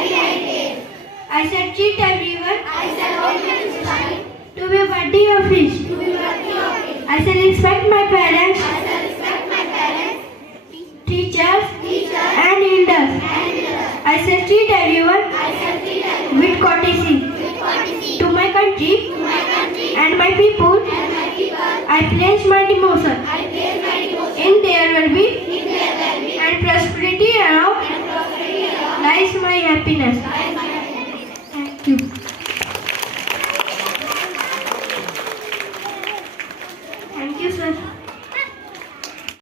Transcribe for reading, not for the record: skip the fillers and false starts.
I shall treat everyone to be worthy of it. I shall respect my parents, teachers, and elders. I shall treat everyone with courtesy. To my country and my people, I pledge my devotion. In their well-being and prosperity around lies my happiness. Thank you. Thank you, sir.